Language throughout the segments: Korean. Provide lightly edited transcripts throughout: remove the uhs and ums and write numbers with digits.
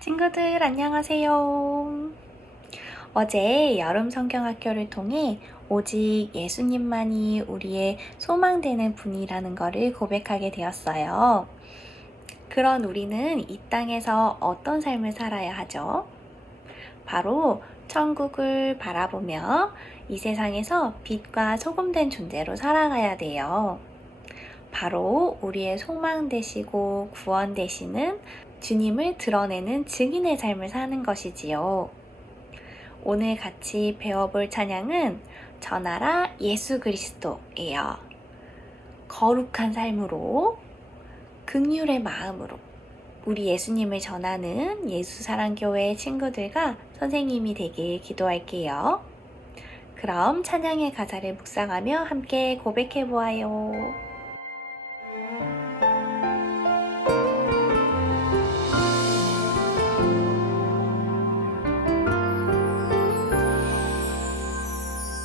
친구들 안녕하세요. 어제 여름 성경학교를 통해 오직 예수님만이 우리의 소망되는 분이라는 것을 고백하게 되었어요. 그런 우리는 이 땅에서 어떤 삶을 살아야 하죠? 바로 천국을 바라보며 이 세상에서 빛과 소금된 존재로 살아가야 돼요. 바로 우리의 소망 되시고 구원 되시는 주님을 드러내는 증인의 삶을 사는 것이지요. 오늘 같이 배워볼 찬양은 전하라 예수 그리스도예요. 거룩한 삶으로, 긍휼의 마음으로 우리 예수님을 전하는 예수사랑교회 친구들과 선생님이 되길 기도할게요. 그럼 찬양의 가사를 묵상하며 함께 고백해 보아요.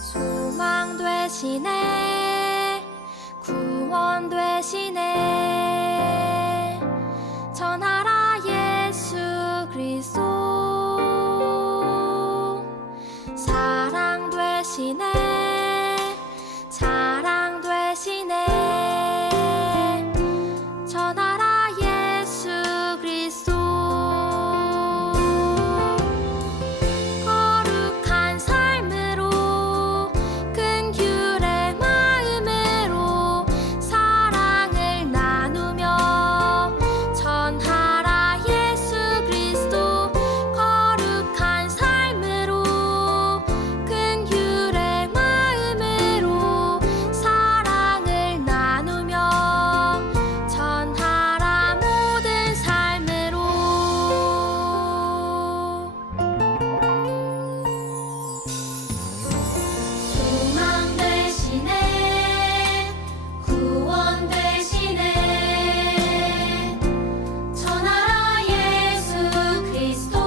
소망 되시네 구원 되시네 전하라 예수 그리스도 사랑 되시네 자랑 되시네 전하라 예수 그리스도 거룩한 삶으로 긍휼의 마음으로 사랑을 나누며 전하라 예수 그리스도 거룩한 삶으로 긍휼의 마음으로 사랑을 나누며 전하라 모든 삶으로 소망 되시네 구원 되시네 전하라 예수 그리스도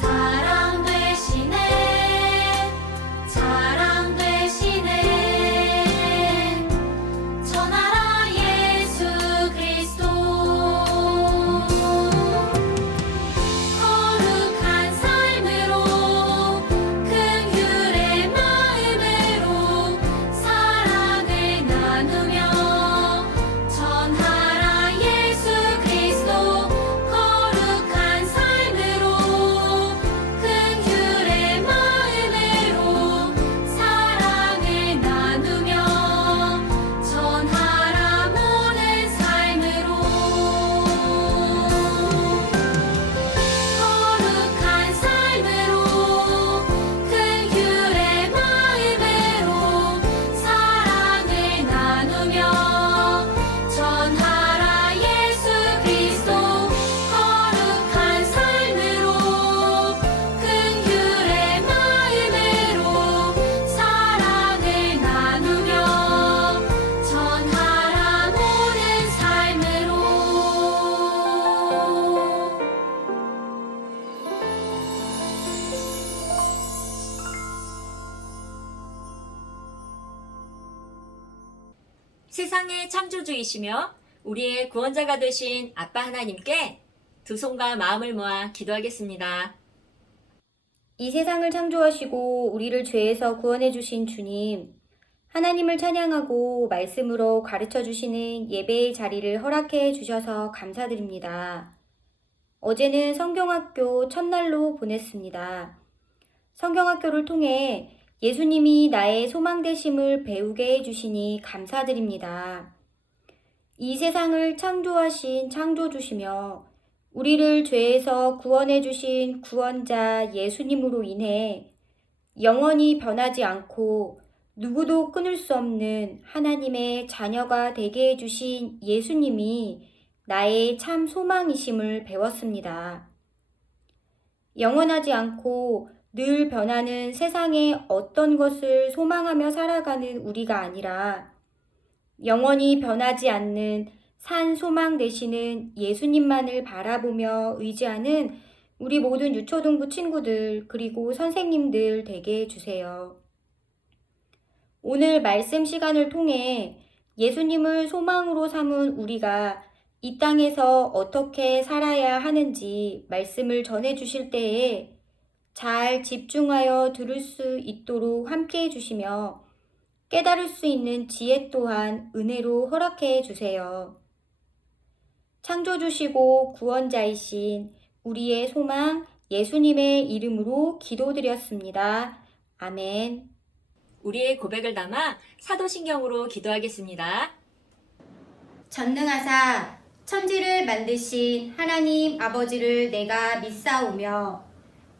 사랑 되시네 자랑 되시네 전하라 예수 그리스도 거룩한 삶으로 긍휼의 마음으로 사랑을 나누며 전하라 예수 그리스도 거룩한 삶으로 긍휼의 마음으로 사랑을 나누며 전하라 모든 삶으로 거룩한 삶으로 긍휼의 마음으로 사랑을 나누며 전하라 예수 그리스도 거룩한 삶으로 긍휼의 마음으로 사랑을 나누며 전하라 모든 삶으로 세상의 창조주이시며 우리의 구원자가 되신 아빠 하나님께 두 손과 마음을 모아 기도하겠습니다. 이 세상을 창조하시고 우리를 죄에서 구원해 주신 주님, 하나님을 찬양하고 말씀으로 가르쳐 주시는 예배의 자리를 허락해 주셔서 감사드립니다. 어제는 성경학교 첫날로 보냈습니다. 성경학교를 통해 예수님이 나의 소망 되심을 배우게 해주시니 감사드립니다. 이 세상을 창조하신 창조주시며 우리를 죄에서 구원해 주신 구원자 예수님으로 인해 영원히 변하지 않고 누구도 끊을 수 없는 하나님의 자녀가 되게 해주신 예수님이 나의 참 소망이심을 배웠습니다. 영원하지 않고 늘 변하는 세상의 어떤 것을 소망하며 살아가는 우리가 아니라 영원히 변하지 않는 산 소망 되시는 예수님만을 바라보며 의지하는 우리 모든 유초등부 친구들 그리고 선생님들 되게 해주세요. 오늘 말씀 시간을 통해 예수님을 소망으로 삼은 우리가 이 땅에서 어떻게 살아야 하는지 말씀을 전해 주실 때에 잘 집중하여 들을 수 있도록 함께 해주시며 깨달을 수 있는 지혜 또한 은혜로 허락해 주세요. 창조주시고 구원자이신 우리의 소망 예수님의 이름으로 기도드렸습니다. 아멘. 우리의 고백을 담아 사도신경으로 기도하겠습니다. 전능하사 천지를 만드신 하나님 아버지를 내가 믿사오며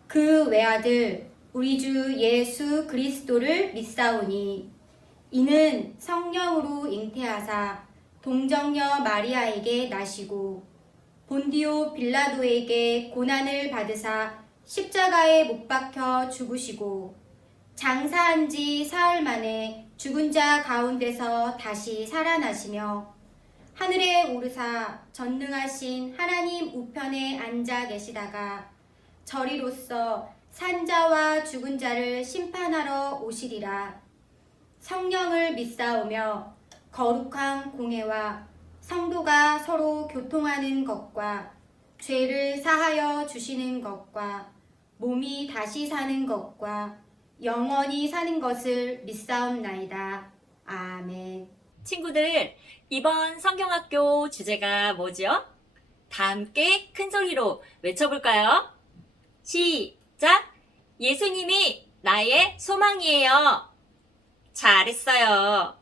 그 외아들 우리 주 예수 그리스도를 믿사오니 이는 성령으로 잉태하사 동정녀 마리아에게 나시고 본디오 빌라도에게 고난을 받으사 십자가에 못 박혀 죽으시고 장사한 지 사흘 만에 죽은 자 가운데서 다시 살아나시며 하늘에 오르사 전능하신 하나님 우편에 앉아 계시다가 저리로서 산자와 죽은 자를 심판하러 오시리라. 성령을 믿사오며 거룩한 공회와 성도가 서로 교통하는 것과 죄를 사하여 주시는 것과 몸이 다시 사는 것과 영원히 사는 것을 믿사옵나이다. 아멘. 친구들, 이번 성경학교 주제가 뭐죠? 다 함께 큰 소리로 외쳐볼까요? 시작! 예수님이 나의 소망이에요. 잘했어요.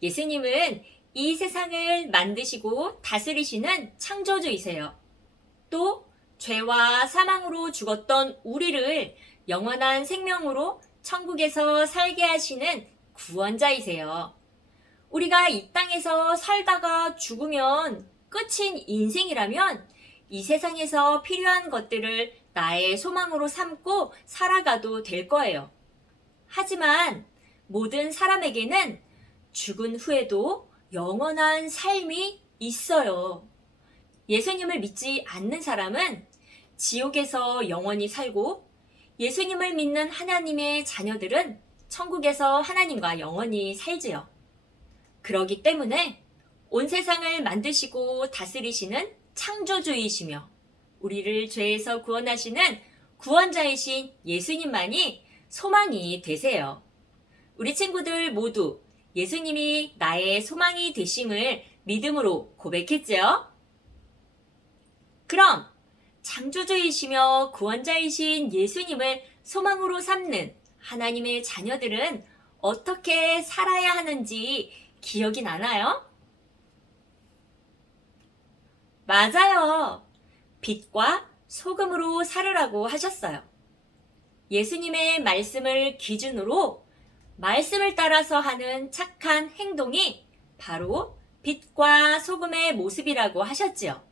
예수님은 이 세상을 만드시고 다스리시는 창조주이세요. 또 죄와 사망으로 죽었던 우리를 영원한 생명으로 천국에서 살게 하시는 구원자이세요. 우리가 이 땅에서 살다가 죽으면 끝인 인생이라면 이 세상에서 필요한 것들을 나의 소망으로 삼고 살아가도 될 거예요. 하지만 모든 사람에게는 죽은 후에도 영원한 삶이 있어요. 예수님을 믿지 않는 사람은 지옥에서 영원히 살고 예수님을 믿는 하나님의 자녀들은 천국에서 하나님과 영원히 살지요. 그러기 때문에 온 세상을 만드시고 다스리시는 창조주이시며 우리를 죄에서 구원하시는 구원자이신 예수님만이 소망이 되세요. 우리 친구들 모두 예수님이 나의 소망이 되심을 믿음으로 고백했지요? 그럼 창조주이시며 구원자이신 예수님을 소망으로 삼는 하나님의 자녀들은 어떻게 살아야 하는지 기억이 나나요? 맞아요. 빛과 소금으로 살으라고 하셨어요. 예수님의 말씀을 기준으로 말씀을 따라서 하는 착한 행동이 바로 빛과 소금의 모습이라고 하셨지요.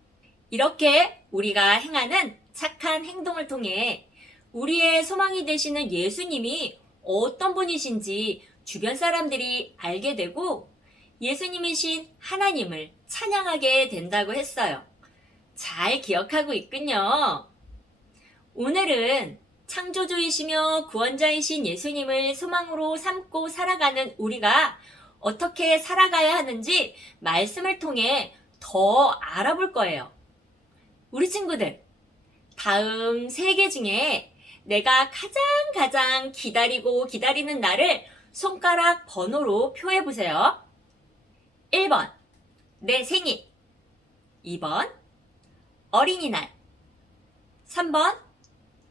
이렇게 우리가 행하는 착한 행동을 통해 우리의 소망이 되시는 예수님이 어떤 분이신지 주변 사람들이 알게 되고 예수님이신 하나님을 찬양하게 된다고 했어요. 잘 기억하고 있군요. 오늘은 창조주이시며 구원자이신 예수님을 소망으로 삼고 살아가는 우리가 어떻게 살아가야 하는지 말씀을 통해 더 알아볼 거예요. 우리 친구들, 다음 3개 중에 내가 가장 기다리는 날을 손가락 번호로 표해 보세요. 1번, 내 생일. 2번, 어린이날. 3번,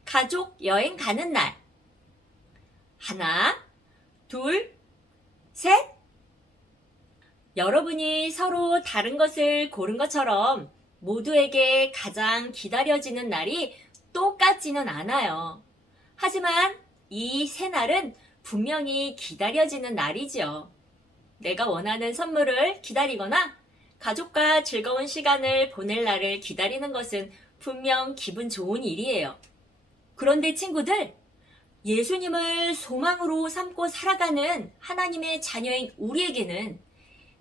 가족 여행 가는 날. 하나, 둘, 셋. 여러분이 서로 다른 것을 고른 것처럼 모두에게 가장 기다려지는 날이 똑같지는 않아요. 하지만 이 3날은 분명히 기다려지는 날이지요. 내가 원하는 선물을 기다리거나 가족과 즐거운 시간을 보낼 날을 기다리는 것은 분명 기분 좋은 일이에요. 그런데 친구들, 예수님을 소망으로 삼고 살아가는 하나님의 자녀인 우리에게는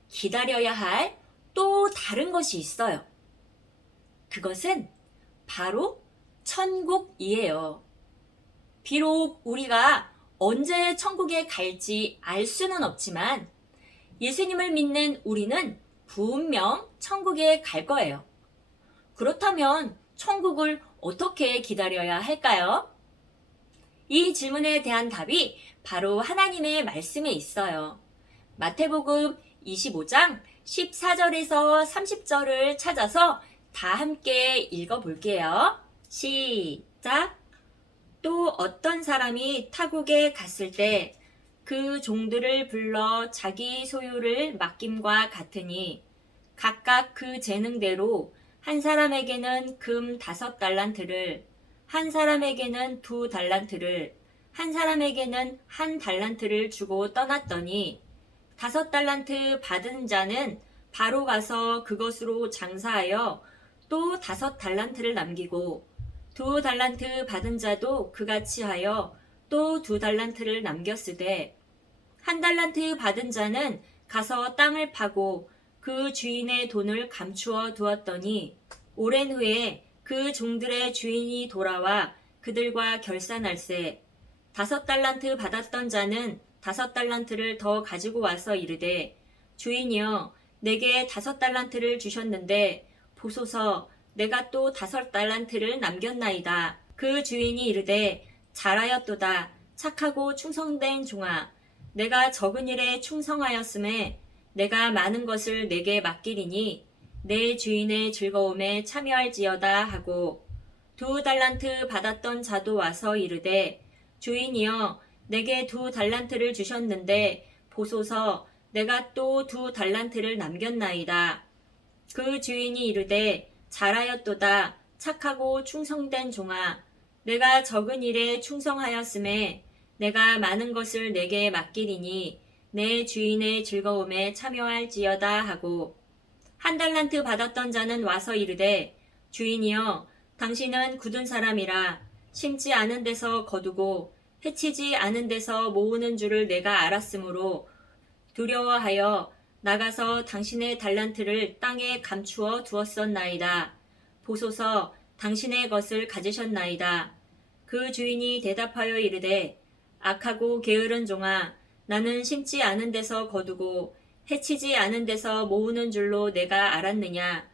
기다려야 할 또 다른 것이 있어요. 그것은 바로 천국이에요. 비록 우리가 언제 천국에 갈지 알 수는 없지만 예수님을 믿는 우리는 분명 천국에 갈 거예요. 그렇다면 천국을 어떻게 기다려야 할까요? 이 질문에 대한 답이 바로 하나님의 말씀에 있어요. 마태복음 25장 14절에서 30절을 찾아서 다 함께 읽어볼게요. 시작! 또 어떤 사람이 타국에 갔을 때 그 종들을 불러 자기 소유를 맡김과 같으니 각각 그 재능대로 한 사람에게는 금 5달란트를, 한 사람에게는 2달란트를, 한 사람에게는 1달란트를 주고 떠났더니 5달란트 받은 자는 바로 가서 그것으로 장사하여 또 5달란트를 남기고 2달란트 받은 자도 그같이 하여 또 2달란트를 남겼으되 1달란트 받은 자는 가서 땅을 파고 그 주인의 돈을 감추어 두었더니 오랜 후에 그 종들의 주인이 돌아와 그들과 결산할세 5달란트 받았던 자는 5달란트를 더 가지고 와서 이르되 주인이여 내게 5달란트를 주셨는데 보소서 내가 또 5달란트를 남겼나이다. 그 주인이 이르되 잘하였도다. 착하고 충성된 종아. 내가 적은 일에 충성하였음에 내가 많은 것을 내게 맡기리니 내 주인의 즐거움에 참여할지어다 하고 2달란트 받았던 자도 와서 이르되 주인이여 내게 2달란트를 주셨는데 보소서 내가 또 2달란트를 남겼나이다. 그 주인이 이르되 잘하였도다. 착하고 충성된 종아. 내가 적은 일에 충성하였음에 내가 많은 것을 내게 맡기리니 내 주인의 즐거움에 참여할지어다 하고 1달란트 받았던 자는 와서 이르되 주인이여 당신은 굳은 사람이라 심지 않은 데서 거두고 해치지 않은 데서 모으는 줄을 내가 알았으므로 두려워하여 나가서 당신의 달란트를 땅에 감추어 두었었나이다. 보소서 당신의 것을 가지셨나이다. 그 주인이 대답하여 이르되 악하고 게으른 종아 나는 심지 않은 데서 거두고 해치지 않은 데서 모으는 줄로 내가 알았느냐.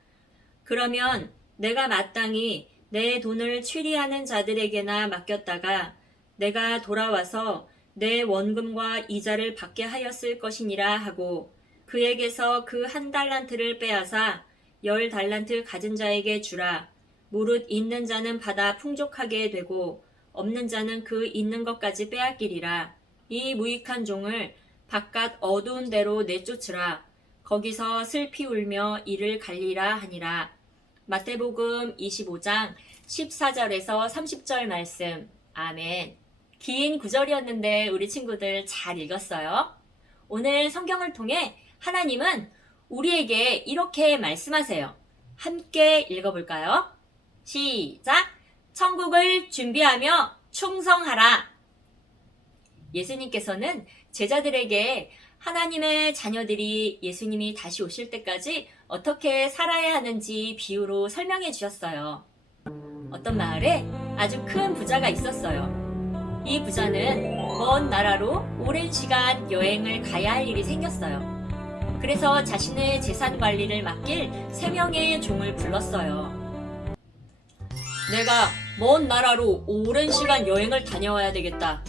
그러면 내가 마땅히 내 돈을 취리하는 자들에게나 맡겼다가 내가 돌아와서 내 원금과 이자를 받게 하였을 것이니라 하고 그에게서 그 1달란트를 빼앗아 10달란트 가진 자에게 주라. 무릇 있는 자는 받아 풍족하게 되고 없는 자는 그 있는 것까지 빼앗기리라. 이 무익한 종을 바깥 어두운 데로 내쫓으라. 거기서 슬피 울며 이를 갈리라 하니라. 마태복음 25장 14절에서 30절 말씀. 아멘. 긴 구절이었는데 우리 친구들 잘 읽었어요? 오늘 성경을 통해 하나님은 우리에게 이렇게 말씀하세요. 함께 읽어볼까요? 시작! 천국을 준비하며 충성하라. 예수님께서는 제자들에게 하나님의 자녀들이 예수님이 다시 오실 때까지 어떻게 살아야 하는지 비유로 설명해 주셨어요. 어떤 마을에 아주 큰 부자가 있었어요. 이 부자는 먼 나라로 오랜 시간 여행을 가야 할 일이 생겼어요. 그래서 자신의 재산 관리를 맡길 3명의 종을 불렀어요. 내가 먼 나라로 오랜 시간 여행을 다녀와야 되겠다.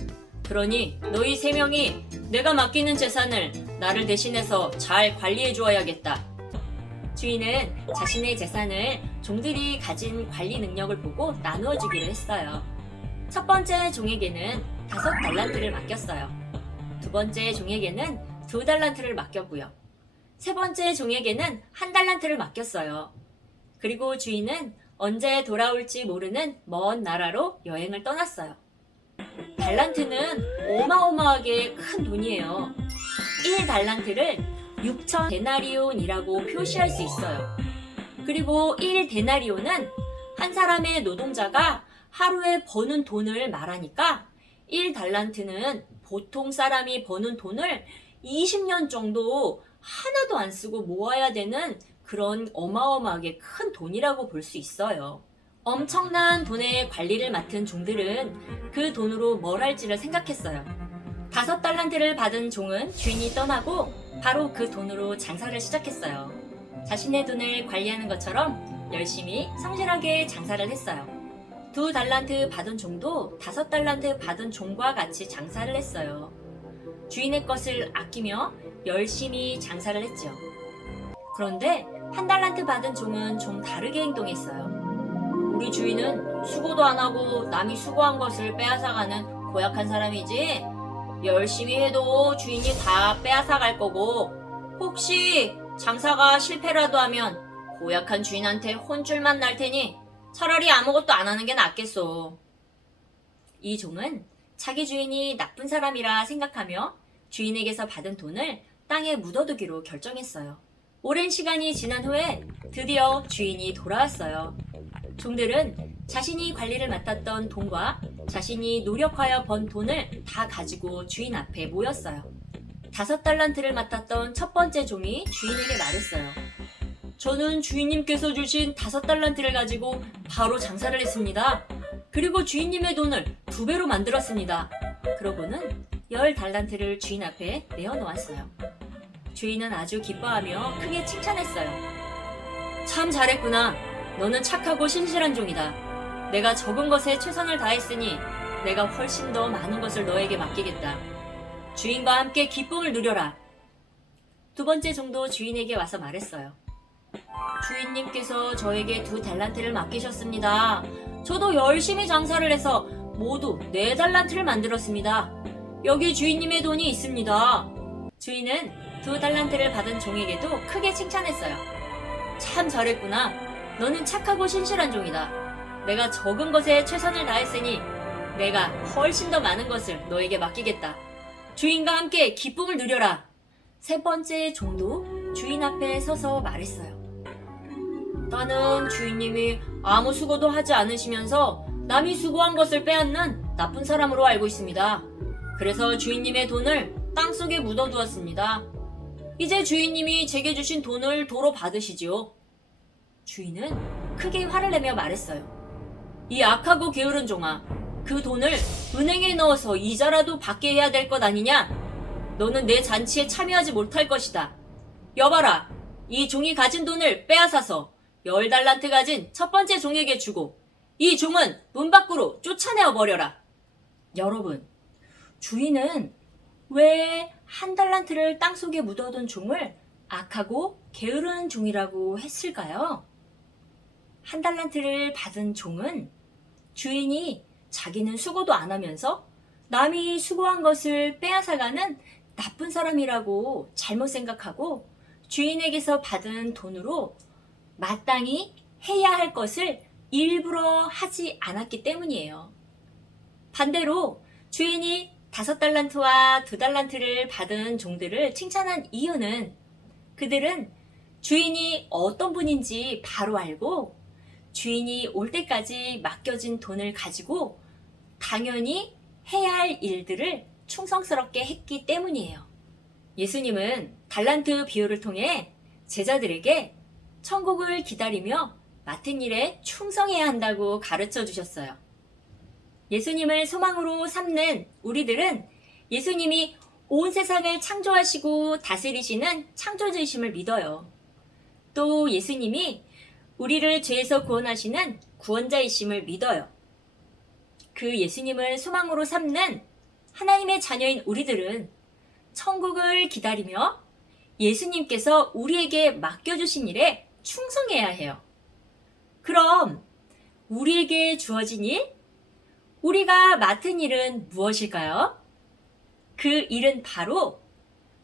그러니 너희 3명이 내가 맡기는 재산을 나를 대신해서 잘 관리해 주어야겠다. 주인은 자신의 재산을 종들이 가진 관리 능력을 보고 나누어 주기로 했어요. 첫 번째 종에게는 5달란트를 맡겼어요. 두 번째 종에게는 2달란트를 맡겼고요. 세 번째 종에게는 1달란트를 맡겼어요. 그리고 주인은 언제 돌아올지 모르는 먼 나라로 여행을 떠났어요. 달란트는 어마어마하게 큰 돈이에요. 1달란트를 6천 데나리온이라고 표시할 수 있어요. 그리고 1데나리온은 한 사람의 노동자가 하루에 버는 돈을 말하니까 1달란트는 보통 사람이 버는 돈을 20년 정도 하나도 안 쓰고 모아야 되는 그런 어마어마하게 큰 돈이라고 볼 수 있어요. 엄청난 돈의 관리를 맡은 종들은 그 돈으로 뭘 할지를 생각했어요. 5달란트를 받은 종은 주인이 떠나고 바로 그 돈으로 장사를 시작했어요. 자신의 돈을 관리하는 것처럼 열심히 성실하게 장사를 했어요. 2달란트 받은 종도 5달란트 받은 종과 같이 장사를 했어요. 주인의 것을 아끼며 열심히 장사를 했죠. 그런데 1달란트 받은 종은 좀 다르게 행동했어요. 우리 주인은 수고도 안 하고 남이 수고한 것을 빼앗아가는 고약한 사람이지, 열심히 해도 주인이 다 빼앗아갈 거고, 혹시 장사가 실패라도 하면 고약한 주인한테 혼쭐만 날 테니 차라리 아무것도 안 하는 게 낫겠소. 이 종은 자기 주인이 나쁜 사람이라 생각하며 주인에게서 받은 돈을 땅에 묻어두기로 결정했어요. 오랜 시간이 지난 후에 드디어 주인이 돌아왔어요. 종들은 자신이 관리를 맡았던 돈과 자신이 노력하여 번 돈을 다 가지고 주인 앞에 모였어요. 5달란트를 맡았던 첫 번째 종이 주인에게 말했어요. 저는 주인님께서 주신 5달란트를 가지고 바로 장사를 했습니다. 그리고 주인님의 돈을 2배로 만들었습니다. 그러고는 10달란트를 주인 앞에 내어놓았어요. 주인은 아주 기뻐하며 크게 칭찬했어요. 참 잘했구나. 너는 착하고 신실한 종이다. 내가 적은 것에 최선을 다했으니 내가 훨씬 더 많은 것을 너에게 맡기겠다. 주인과 함께 기쁨을 누려라. 2번째 종도 주인에게 와서 말했어요. 주인님께서 저에게 2달란트를 맡기셨습니다. 저도 열심히 장사를 해서 모두 4달란트를 만들었습니다. 여기 주인님의 돈이 있습니다. 주인은 2달란트를 받은 종에게도 크게 칭찬했어요. 참 잘했구나. 너는 착하고 신실한 종이다. 내가 적은 것에 최선을 다했으니 내가 훨씬 더 많은 것을 너에게 맡기겠다. 주인과 함께 기쁨을 누려라. 3번째 종도 주인 앞에 서서 말했어요. 나는 주인님이 아무 수고도 하지 않으시면서 남이 수고한 것을 빼앗는 나쁜 사람으로 알고 있습니다. 그래서 주인님의 돈을 땅속에 묻어두었습니다. 이제 주인님이 제게 주신 돈을 도로 받으시지요. 주인은 크게 화를 내며 말했어요. 이 악하고 게으른 종아, 그 돈을 은행에 넣어서 이자라도 받게 해야 될 것 아니냐? 너는 내 잔치에 참여하지 못할 것이다. 여봐라, 이 종이 가진 돈을 빼앗아서 10달란트 가진 첫 번째 종에게 주고 이 종은 문 밖으로 쫓아내어 버려라. 여러분, 주인은 왜 1달란트를 땅속에 묻어둔 종을 악하고 게으른 종이라고 했을까요? 1달란트를 받은 종은 주인이 자기는 수고도 안 하면서 남이 수고한 것을 빼앗아가는 나쁜 사람이라고 잘못 생각하고 주인에게서 받은 돈으로 마땅히 해야 할 것을 일부러 하지 않았기 때문이에요. 반대로 주인이 5달란트와 2달란트를 받은 종들을 칭찬한 이유는 그들은 주인이 어떤 분인지 바로 알고 주인이 올 때까지 맡겨진 돈을 가지고 당연히 해야 할 일들을 충성스럽게 했기 때문이에요. 예수님은 달란트 비유를 통해 제자들에게 천국을 기다리며 맡은 일에 충성해야 한다고 가르쳐 주셨어요. 예수님을 소망으로 삼는 우리들은 예수님이 온 세상을 창조하시고 다스리시는 창조주이심을 믿어요. 또 예수님이 우리를 죄에서 구원하시는 구원자이심을 믿어요. 그 예수님을 소망으로 삼는 하나님의 자녀인 우리들은 천국을 기다리며 예수님께서 우리에게 맡겨주신 일에 충성해야 해요. 그럼 우리에게 주어진 일, 우리가 맡은 일은 무엇일까요? 그 일은 바로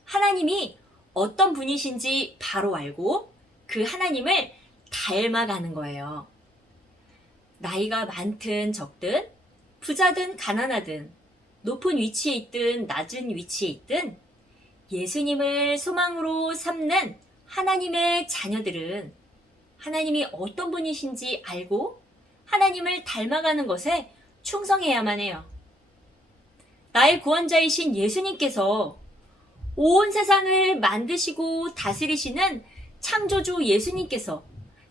하나님이 어떤 분이신지 바로 알고 그 하나님을 닮아가는 거예요. 나이가 많든 적든, 부자든 가난하든, 높은 위치에 있든 낮은 위치에 있든 예수님을 소망으로 삼는 하나님의 자녀들은 하나님이 어떤 분이신지 알고 하나님을 닮아가는 것에 충성해야만 해요. 나의 구원자이신 예수님께서 온 세상을 만드시고 다스리시는 창조주 예수님께서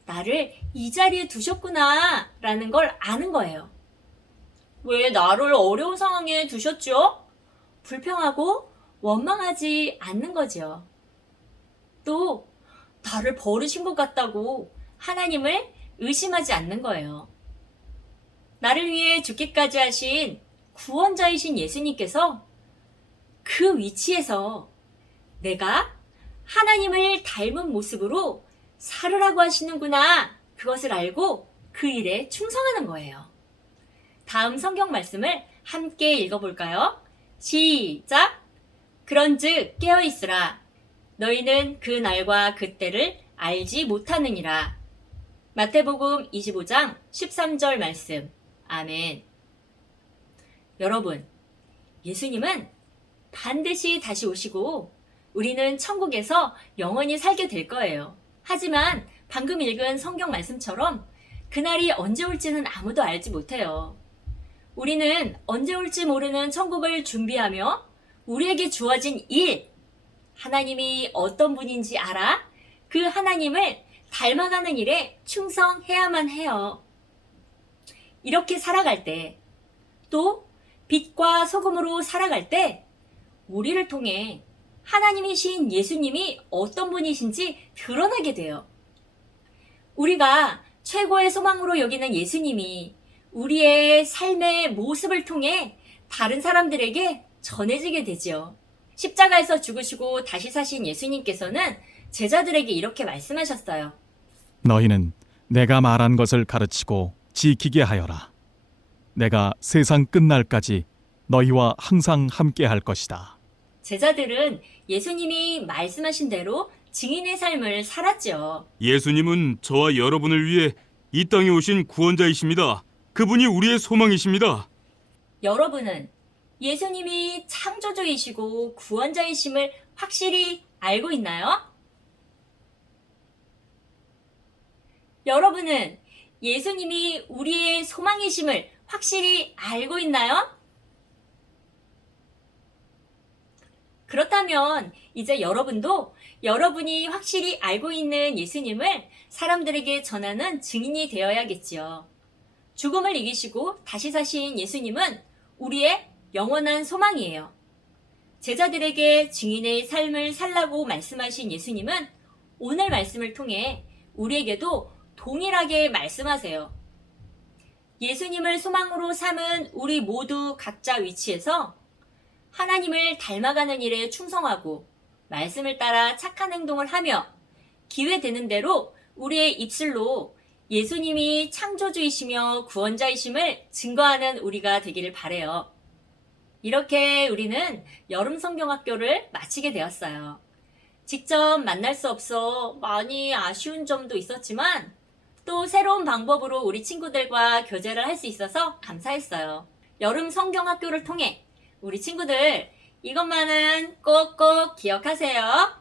나를 이 자리에 두셨구나 라는 걸 아는 거예요. 왜 나를 어려운 상황에 두셨죠? 불평하고 원망하지 않는 거죠. 또 나를 버리신 것 같다고 하나님을 의심하지 않는 거예요. 나를 위해 죽기까지 하신 구원자이신 예수님께서 그 위치에서 내가 하나님을 닮은 모습으로 살으라고 하시는구나, 그것을 알고 그 일에 충성하는 거예요. 다음 성경 말씀을 함께 읽어볼까요? 시작! 그런즉 깨어있으라. 너희는 그 날과 그 때를 알지 못하느니라. 마태복음 25장 13절 말씀. 아멘. 여러분, 예수님은 반드시 다시 오시고 우리는 천국에서 영원히 살게 될 거예요. 하지만 방금 읽은 성경 말씀처럼 그날이 언제 올지는 아무도 알지 못해요. 우리는 언제 올지 모르는 천국을 준비하며 우리에게 주어진 일, 하나님이 어떤 분인지 알아 그 하나님을 닮아가는 일에 충성해야만 해요. 이렇게 살아갈 때, 또 빛과 소금으로 살아갈 때 우리를 통해 하나님이신 예수님이 어떤 분이신지 드러나게 돼요. 우리가 최고의 소망으로 여기는 예수님이 우리의 삶의 모습을 통해 다른 사람들에게 전해지게 되지요. 십자가에서 죽으시고 다시 사신 예수님께서는 제자들에게 이렇게 말씀하셨어요. 너희는 내가 말한 것을 가르치고 지키게 하여라. 내가 세상 끝날까지 너희와 항상 함께 할 것이다. 제자들은 예수님이 말씀하신 대로 증인의 삶을 살았죠. 예수님은 저와 여러분을 위해 이 땅에 오신 구원자이십니다. 그분이 우리의 소망이십니다. 여러분은 예수님이 창조주이시고 구원자이심을 확실히 알고 있나요? 여러분은 예수님이 우리의 소망이심을 확실히 알고 있나요? 그렇다면 이제 여러분도 여러분이 확실히 알고 있는 예수님을 사람들에게 전하는 증인이 되어야겠지요. 죽음을 이기시고 다시 사신 예수님은 우리의 영원한 소망이에요. 제자들에게 증인의 삶을 살라고 말씀하신 예수님은 오늘 말씀을 통해 우리에게도 동일하게 말씀하세요. 예수님을 소망으로 삼은 우리 모두 각자 위치에서 하나님을 닮아가는 일에 충성하고 말씀을 따라 착한 행동을 하며 기회 되는 대로 우리의 입술로 예수님이 창조주이시며 구원자이심을 증거하는 우리가 되기를 바라요. 이렇게 우리는 여름 성경학교를 마치게 되었어요. 직접 만날 수 없어 많이 아쉬운 점도 있었지만 또 새로운 방법으로 우리 친구들과 교제를 할 수 있어서 감사했어요. 여름 성경학교를 통해 우리 친구들 이것만은 꼭꼭 기억하세요.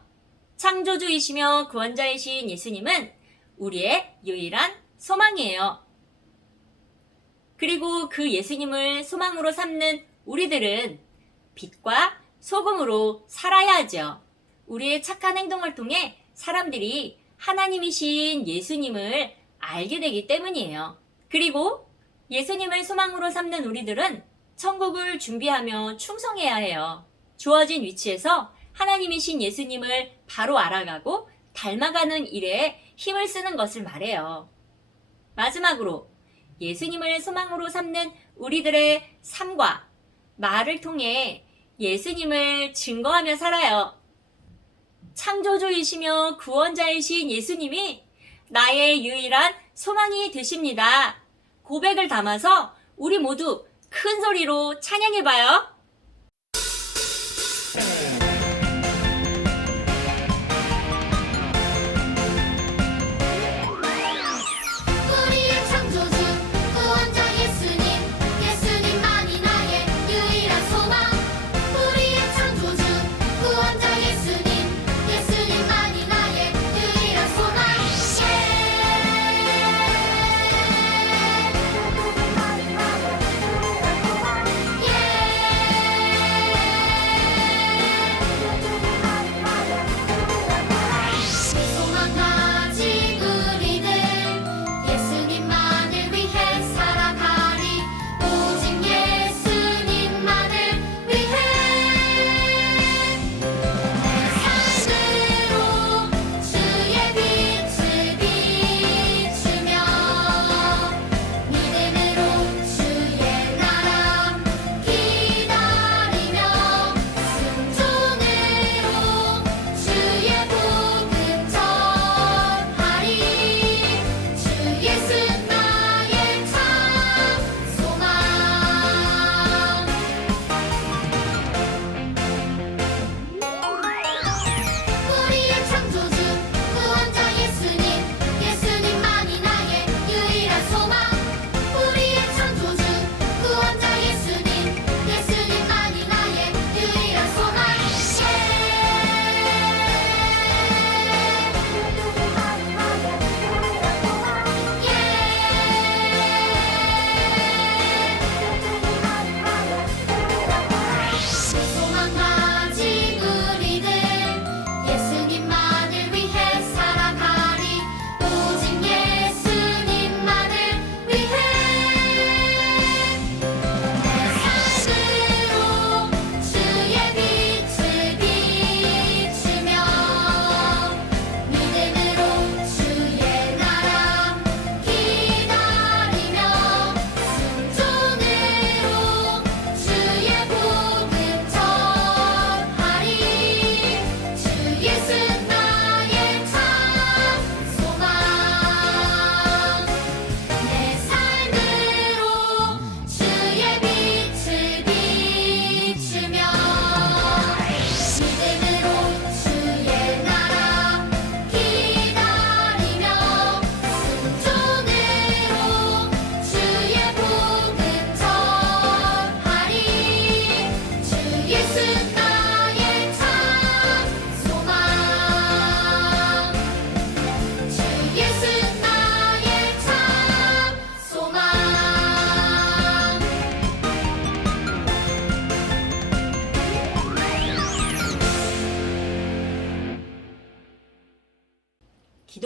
창조주이시며 구원자이신 예수님은 우리의 유일한 소망이에요. 그리고 그 예수님을 소망으로 삼는 우리들은 빛과 소금으로 살아야 하죠. 우리의 착한 행동을 통해 사람들이 하나님이신 예수님을 알게 되기 때문이에요. 그리고 예수님을 소망으로 삼는 우리들은 천국을 준비하며 충성해야 해요. 주어진 위치에서 하나님이신 예수님을 바로 알아가고 닮아가는 일에 힘을 쓰는 것을 말해요. 마지막으로 예수님을 소망으로 삼는 우리들의 삶과 말을 통해 예수님을 증거하며 살아요. 창조주이시며 구원자이신 예수님이 나의 유일한 소망이 되십니다. 고백을 담아서 우리 모두 큰 소리로 찬양해봐요. 우리의 창조주 구원자 예수님 예수님만이 나의 유일한 소망 우리의 창조주 구원자 예수님 예수님만이 나의 유일한 소망 예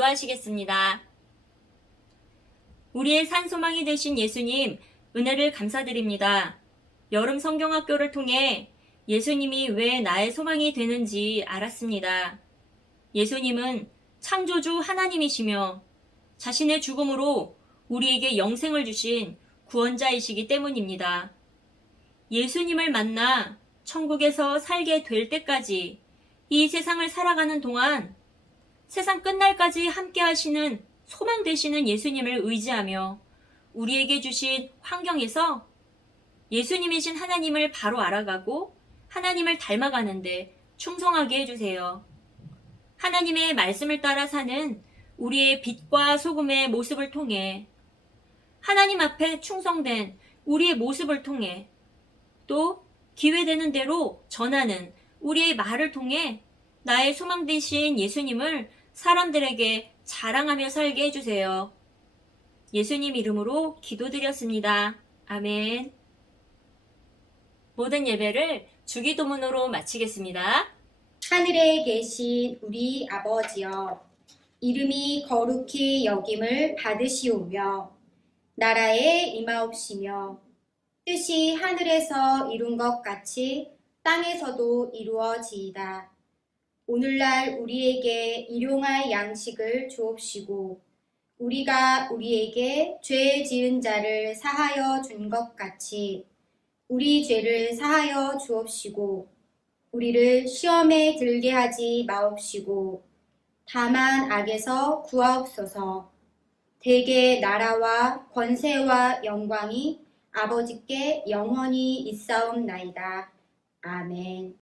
기도하시겠습니다. 우리의 산소망이 되신 예수님, 은혜를 감사드립니다. 여름 성경학교를 통해 예수님이 왜 나의 소망이 되는지 알았습니다. 예수님은 창조주 하나님이시며 자신의 죽음으로 우리에게 영생을 주신 구원자이시기 때문입니다. 예수님을 만나 천국에서 살게 될 때까지 이 세상을 살아가는 동안 세상 끝날까지 함께 하시는 소망 되시는 예수님을 의지하며 우리에게 주신 환경에서 예수님이신 하나님을 바로 알아가고 하나님을 닮아가는데 충성하게 해주세요. 하나님의 말씀을 따라 사는 우리의 빛과 소금의 모습을 통해 하나님 앞에 충성된 우리의 모습을 통해 또 기회되는 대로 전하는 우리의 말을 통해 나의 소망 되신 예수님을 사람들에게 자랑하며 살게 해주세요. 예수님 이름으로 기도드렸습니다. 아멘. 모든 예배를 주기도문으로 마치겠습니다. 하늘에 계신 우리 아버지여, 이름이 거룩히 여김을 받으시오며 나라에 임하옵시며 뜻이 하늘에서 이룬 것 같이 땅에서도 이루어지이다. 오늘날 우리에게 일용할 양식을 주옵시고 우리가 우리에게 죄 지은 자를 사하여 준 것 같이 우리 죄를 사하여 주옵시고 우리를 시험에 들게 하지 마옵시고 다만 악에서 구하옵소서. 대개 나라와 권세와 영광이 아버지께 영원히 있사옵나이다. 아멘.